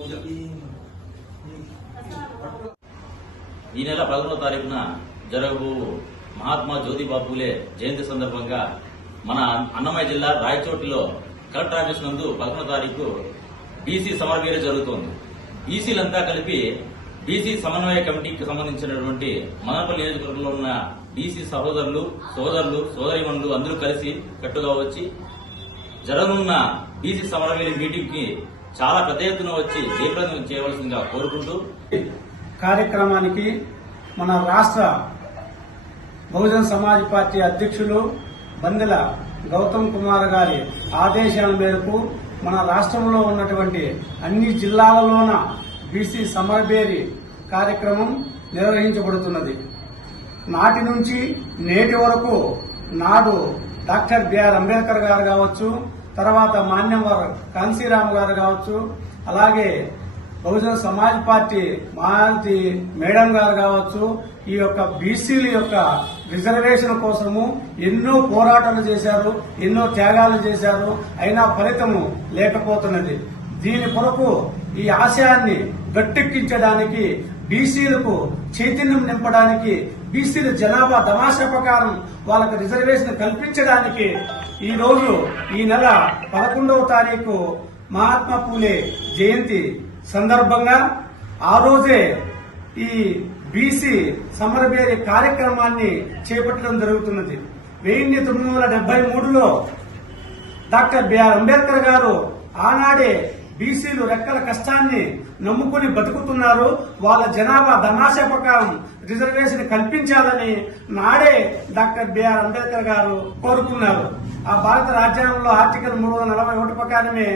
ఈ నెల 11వ తారీఖున జరగబో మహాత్మా జ్యోతిబా పూలే జయంతి సందర్భంగా మన అన్నమయ్య జిల్లా రాయచోటిలో కలెక్టర్ ఆఫీస్ నందు 11వ తారీఖు బీసీ సమన్వయం జరుగుతోంది. బీసీలంతా కలిపి బీసీ సమన్వయ కమిటీకి సంబంధించినటువంటి మదనపల్లి నియోజకవర్గంలో ఉన్న బీసీ సోదరులు సోదరీమణులు అందరూ కలిసి కట్టుగా వచ్చి జరగనున్న బీసీ సమన్వయ మీటింగ్ కి చాలా పెద్ద ఎత్తున వచ్చి జయప్రదం చేయవలసిందిగా కోరుకుంటూ కార్యక్రమానికి మన రాష్ట్ర బహుజన సమాజ్ పార్టీ అధ్యక్షులు బందెల గౌతమ్ కుమార్ గారి ఆదేశాల మేరకు మన రాష్ట్రంలో ఉన్నటువంటి అన్ని జిల్లాలలోన బీసీ సమరభేరి కార్యక్రమం నిర్వహించబడుతున్నది. నాటి నుంచి నేటి వరకు నాడు డాక్టర్ బిఆర్ అంబేద్కర్ గారు కావచ్చు, తర్వాత మాన్యవర్ కాంశీరామ్ గారు కావచ్చు, అలాగే బహుజన సమాజ్ పార్టీ మాలతి మేడం గారు కావచ్చు, ఈ యొక్క బీసీల యొక్క రిజర్వేషన్ కోసము ఎన్నో పోరాటాలు చేశారు, ఎన్నో త్యాగాలు చేశారు. అయినా ఫలితము లేకపోతున్నది. దీని కొరకు ఈ ఆశయాన్ని గట్టెక్కించడానికి, బీసీలకు చైతన్యం నింపడానికి, బీసీల జనాభా తమాషా ప్రకారం వాళ్ళకు రిజర్వేషన్ కల్పించడానికి ఈ రోజు ఈ నెల 11వ తారీఖు మహాత్మా పూలే జయంతి సందర్భంగా ఆ రోజే ఈ బీసీ సమరభేరి కార్యక్రమాన్ని చేపట్టడం జరుగుతున్నది. 1973లో డాక్టర్ బిఆర్ అంబేద్కర్ గారు ఆనాడే బీసీలు రెక్కల కష్టాన్ని నమ్ముకుని బతుకుతున్నారు, వాళ్ళ జనాభా తమాషా ప్రకారం రిజర్వేషన్ కల్పించాలని నాడే డాక్టర్ బిఆర్ అంబేద్కర్ గారు కోరుకున్నారు. ఆ భారత రాజ్యాంగంలో ఆర్టికల్ 341 ప్రకారమే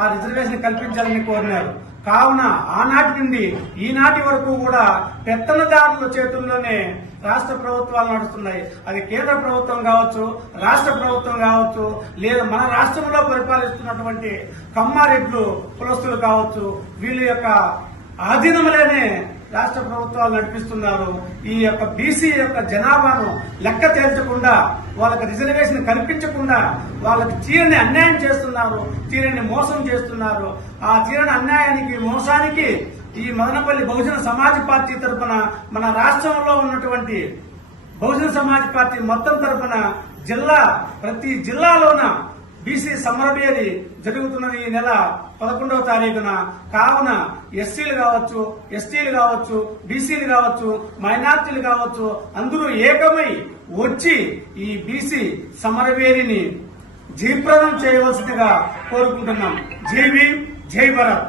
ఆ రిజర్వేషన్ కల్పించాలని కోరినారు. కావున ఆనాటి నుండి ఈనాటి వరకు కూడా పెత్తనదారుల చేతుల్లోనే రాష్ట్ర ప్రభుత్వాలు నడుస్తున్నాయి. అది కేంద్ర ప్రభుత్వం కావచ్చు, రాష్ట్ర ప్రభుత్వం కావచ్చు, లేదా మన రాష్ట్రంలో పరిపాలిస్తున్నటువంటి కమ్మారెడ్లు కులస్తులు కావచ్చు, వీళ్ళ యొక్క ఆధీనంలోనే రాష్ట్ర ప్రభుత్వాలు నడిపిస్తున్నారు. ఈ యొక్క బీసీ యొక్క జనాభాను లెక్క తేల్చకుండా, వాళ్ళకి రిజర్వేషన్ కల్పించకుండా వాళ్ళకి తీరని అన్యాయం చేస్తున్నారు, తీరని మోసం చేస్తున్నారు. ఆ తీరని అన్యాయానికి, మోసానికి ఈ మదనపల్లి బహుజన సమాజ్ పార్టీ తరఫున, మన రాష్ట్రంలో ఉన్నటువంటి బహుజన సమాజ్ పార్టీ మొత్తం తరఫున ప్రతి జిల్లాలోన బీసీ సమరభేరి జరుగుతున్నది ఈ నెల 11వ తారీఖున. కావున ఎస్సీలు కావచ్చు, ఎస్టీలు కావచ్చు, బీసీలు కావచ్చు, మైనార్టీలు కావచ్చు, అందరూ ఏకమై వచ్చి ఈ బీసీ సమరభేరిని జయప్రదం చేయవలసిందిగా కోరుకుంటున్నాం. జై భీమ్, జై భారత్.